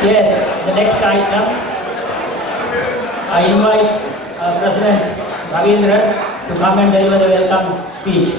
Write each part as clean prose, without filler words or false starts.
Yes, the next item, I invite President Ravindra to come and deliver the welcome speech.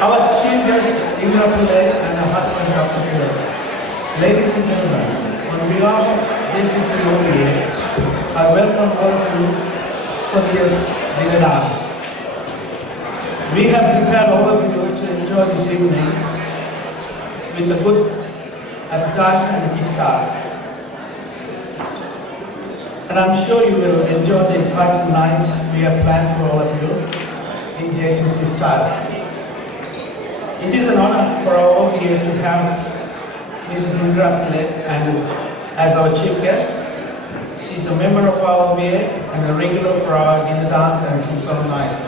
Our chief guest, Indra Pillai, and her husband, Dr. Pillai. Ladies and gentlemen, on behalf of Jccoba, I welcome all of you for this Dinnerdance. We have prepared all of you to enjoy this evening with a good appetizer and a kickstart. And I'm sure you will enjoy the exciting night we have planned for all of you in JCC style. It is an honor for our OBA to have Mrs. Indra Pillai and as our chief guest. She is a member of our OBA and a regular for our Dinnerdance and sing-song nights.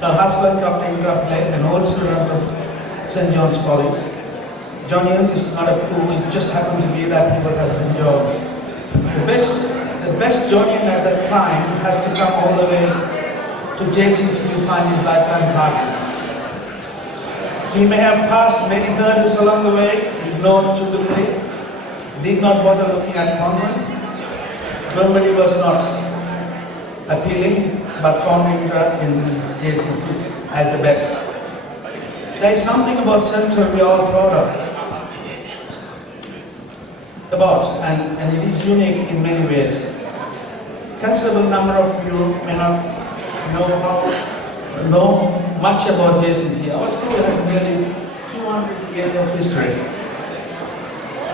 Her husband, Dr. Indra Pillai, an old student of St. John's College. John Jens is not a fool, it just happened to be that he was at St. John's. The best Johnian at that time has to come all the way to JCC to find his lifetime partner. He may have passed many hurdles along the way, ignored stupidly, did not bother looking at convent. Nobody was not appealing, but found Indra in JCC as the best. There is something about Central we are all proud of, and it is unique in many ways. Considerable number of you may not know much about JCC. Our school has nearly 200 years of history.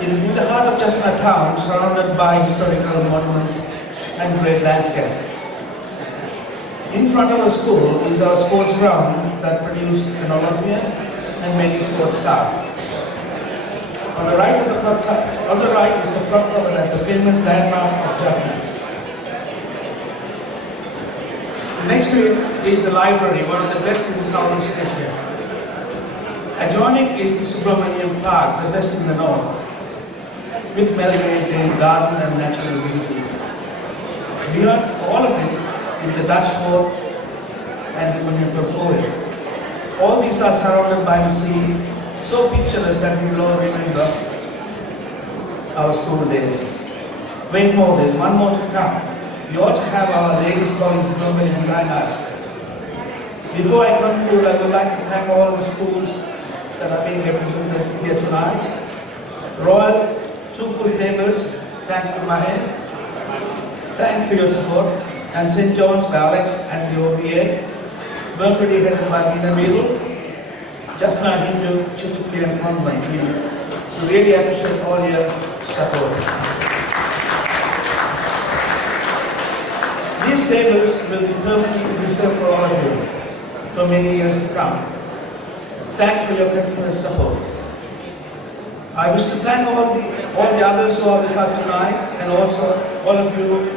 It is in the heart of Jaffna town, surrounded by historical monuments and great landscape. In front of the school is our sports ground that produced an Olympian and many sports stars. On the right is the clock tower at the famous landmark of Jaffna. Next to it is the library, one of the best in Southeast Asia. Adjoining is the Subramanian Park, the best in the north, with well-maintained garden and natural beauty. Beyond all of it is the Dutch fort and the Monumental Fort. All these are surrounded by the sea, so picturesque that we will all remember our school days. Wait more, there's one more to come. We also have our ladies college globally behind us. Before I conclude, I would like to thank all the schools that are being represented here tonight. Royal, 2 full tables, thanks to Mahe. Thanks for your support. And St. John's by Alex and the OBA. Mercury headed by Nina Miru. Jaffna Hindu, Chitukli and Convent. We really appreciate all your support. These tables will be permanently reserved for all of you for many years to come. Thanks for your continuous support. I wish to thank all the others who are with us tonight, and also all of you.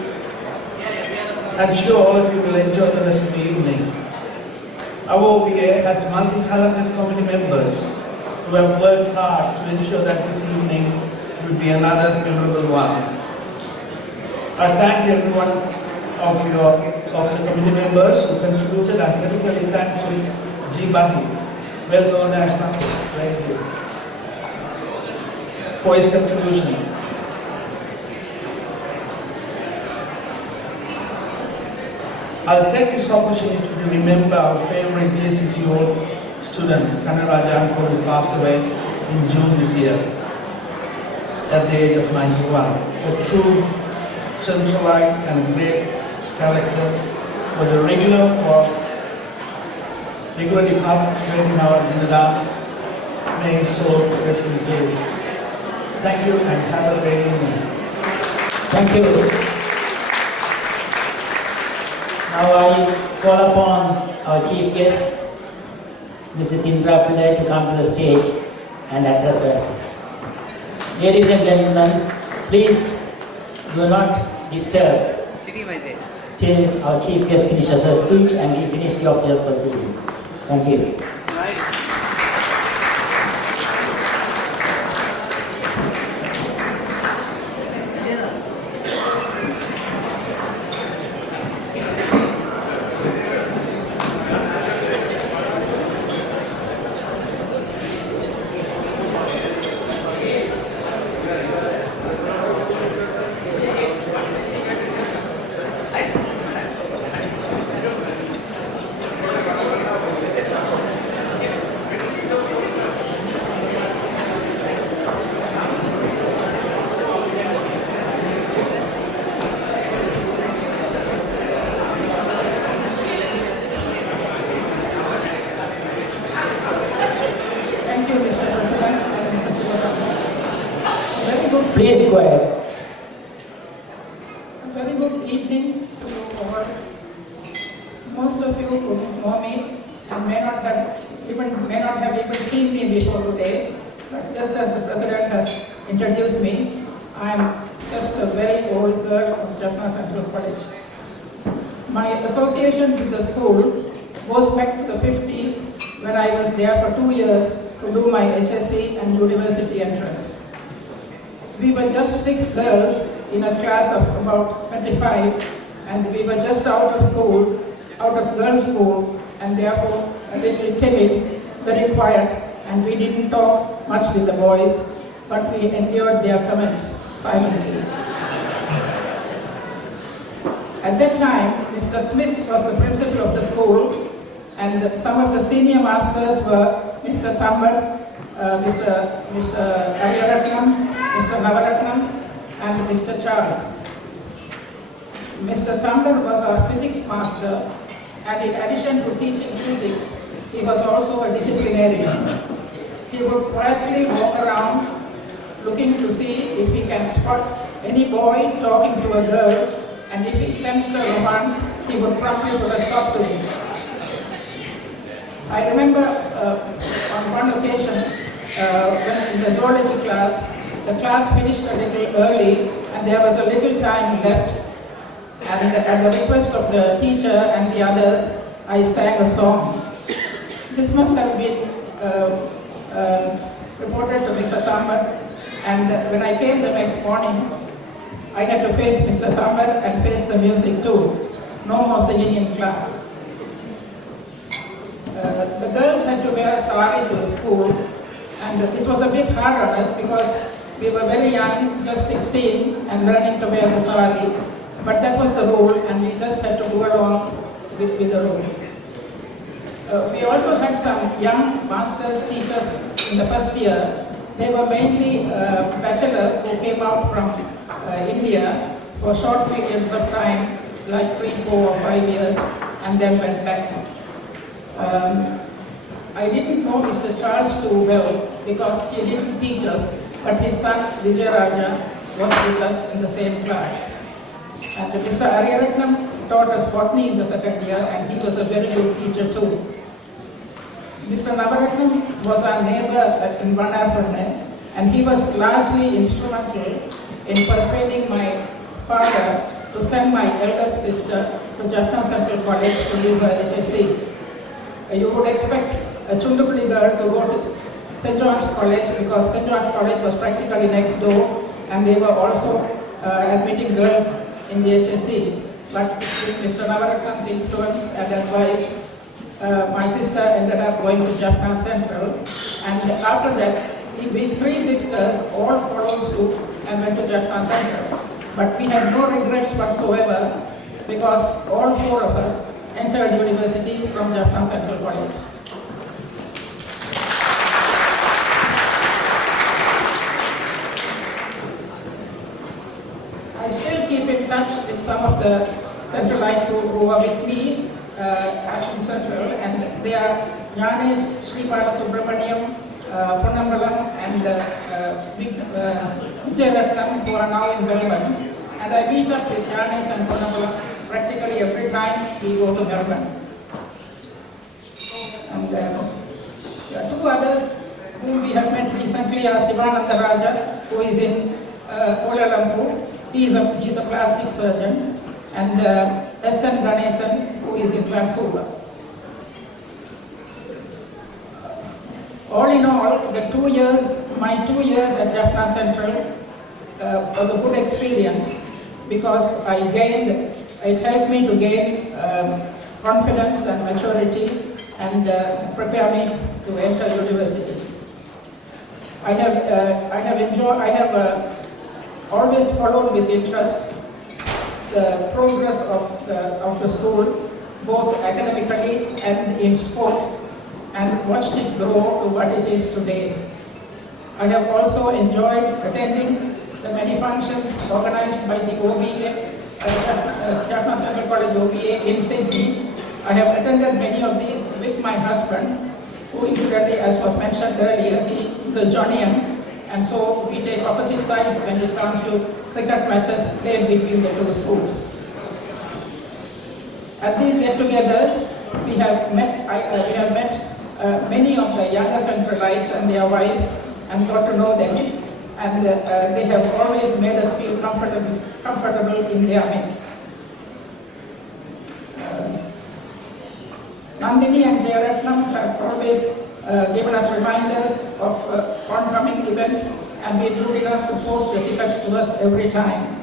I'm sure all of you will enjoy the rest of the evening. Our OBA has multi-talented committee members who have worked hard to ensure that this evening will be another memorable one. I thank everyone of the committee members who contributed, and particularly thanks to G. Bahi, well known as Bahi, for his contribution. I'll take this opportunity to remember our favorite JCCO student, Kanaraja Uncle, who passed away in June this year at the age of 91. A true centralite and a great character, was a regularly participating in our Dinnerdance. May his soul rest in peace. Thank you and have a great evening. Thank you. Now I call upon our chief guest, Mrs. Indra Pillai, to come to the stage and address us. Ladies and gentlemen, please do not disturb till our chief guest finishes her speech and we finish the official proceedings. Thank you. Please go ahead. A very good evening to you all. Most of you who know me and may not have even seen me before today, but just as the President has introduced me, I am just a very old girl from Jaffna Central College. My association with the school goes back to the 50s when I was there for 2 years to do my HSC and university entrance. We were just 6 girls in a class of about 25, and we were just out of girls' school, and therefore a little timid, very quiet, and we didn't talk much with the boys, but we endured their comments silently. At that time, Mr. Smith was the principal of the school, and some of the senior masters were Mr. Thambar, Mr. Ariyaratnam, Mr. Navaratnam, and Mr. Charles. Mr. Thambar was our physics master, and in addition to teaching physics, he was also a disciplinarian. He would quietly walk around looking to see if he can spot any boy talking to a girl, and if he sensed a romance, he would promptly put a stop to it. I remember on one occasion, when in the zoology class, the class finished a little early and there was a little time left, and at the request of the teacher and the others, I sang a song. This must have been reported to Mr. Thambar, and when I came the next morning, I had to face Mr. Thambar and face the music too. No more singing in class. The girls had to wear sari to school, and this was a bit hard on us because we were very young, just 16, and learning to wear the sari. But that was the rule, and we just had to go along with the rule. We also had some young masters, teachers in the first year. They were mainly bachelors who came out from India for short periods of time, like 3, 4, or 5 years, and then went back. I didn't know Mr. Charles too well because he didn't teach us, but his son Vijayaraja was with us in the same class. And Mr. Ariyaratnam taught us botany in the second year, and he was a very good teacher too. Mr. Navaratnam was our neighbor in Vanapurne, and he was largely instrumental in persuading my father to send my elder sister to Jaffna Central College to do her HSC. You would expect a Chundupalli girl to go to St. John's College because St. John's College was practically next door, and they were also admitting girls in the HSC. But with Mr. Navaratnam's influence and advice, my sister ended up going to Jaffna Central, and after that, we 3 sisters all followed suit and went to Jaffna Central. But we had no regrets whatsoever because all four of us entered university from Jaffna Central College. I still keep in touch with some of the Centralites who were with me at Central, and they are Janice, Sri Subramaniam, Ponnambalam, and Jccoba, who are now in Melbourne. And I meet up with Janice and Ponnambalam practically every time we go to Melbourne. And two others whom we have met recently are Sivananda Raja, who is in Kuala Lumpur. He is a plastic surgeon, and S.N. Ganesan, who is in Vancouver. All in all, my 2 years at Jaffna Central was a good experience because it helped me to gain confidence and maturity and prepare me to enter university. I have always followed with interest the progress of the school, both academically and in sport, and watched it grow to what it is today. I have also enjoyed attending the many functions organized by the OBA, Jaffna Central College OBA in Sydney. I have attended many of these with my husband, who incidentally, as was mentioned earlier, he is a Johnian, and so we take opposite sides when it comes to cricket matches played between the two schools. At these get-togethers, we have met many of the younger Centralites and their wives and got to know them, and they have always made us feel comfortable in their midst. Nandini and Jayartnam have always given us reminders of oncoming events, and been good enough to post the tickets to us every time.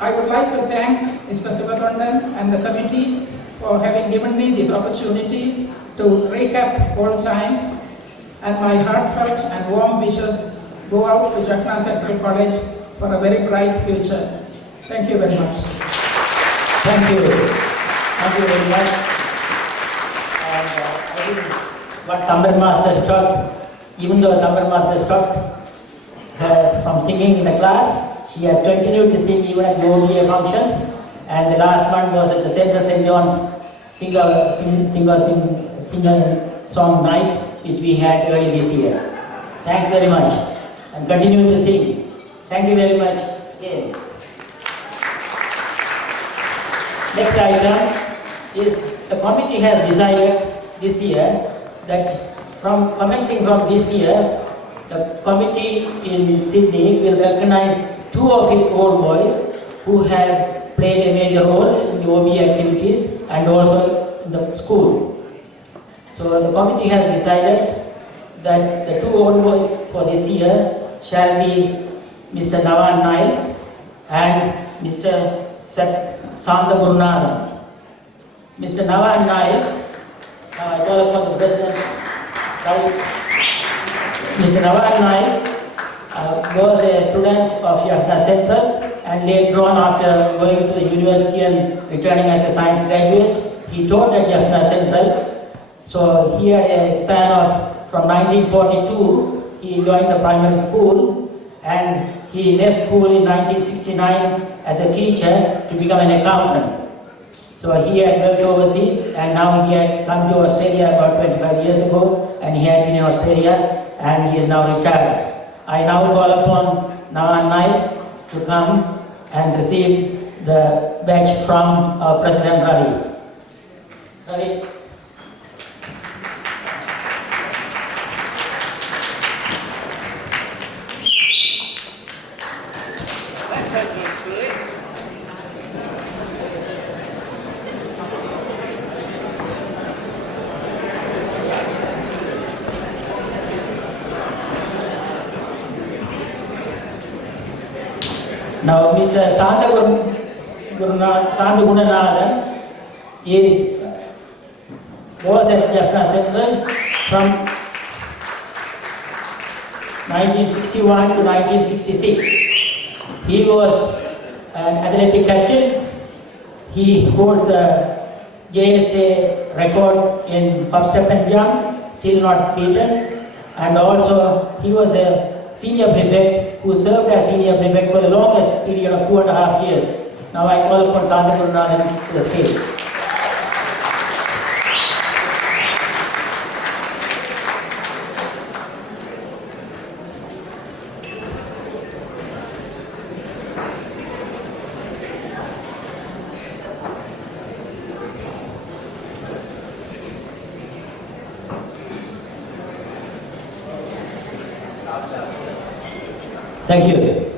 I would like to thank Mr. Sivakondan and the committee for having given me this opportunity to recap old times, and my heartfelt and warm wishes go out to Jaffna Central College for a very bright future. Thank you very much. Thank you. Thank you very much. And I think what Tamil Master stopped, even though Tamil Master stopped her from singing in the class, she has continued to sing even at the OBA functions. And the last one was at the Central St. John's song night, which we had early this year. Thanks very much. And continue to sing. Thank you very much again. Next item is the committee has decided this year that commencing from this year, the committee in Sydney will recognize 2 of its old boys who have played a major role in the OB activities and also in the school. So the committee has decided that the 2 old boys for this year shall be Mr. Navan Niles and Mr. Santa Gurunathan. Mr. Navan Niles, I call upon the President. Mr. Navan Niles was a student of Jaffna Central, and later on, after going to the university and returning as a science graduate, he taught at Jaffna Central. So he had a span of, from 1942, he joined the primary school, and he left school in 1969 as a teacher to become an accountant. So he had worked overseas, and now he had come to Australia about 25 years ago, and he had been in Australia, and he is now retired. I now call upon Navan Niles to come and receive the badge from our President Ravi. Ravi. Now, Mr. Santa Gurunathan was at Jaffna Central from 1961 to 1966. He was an athletic captain He holds the JSA record in hop, step and jump, still not beaten. And also he was a senior prefect who served as senior prefect for the longest period of 2.5 years. Now I call upon Santa Gurunathan to the stage. Thank you.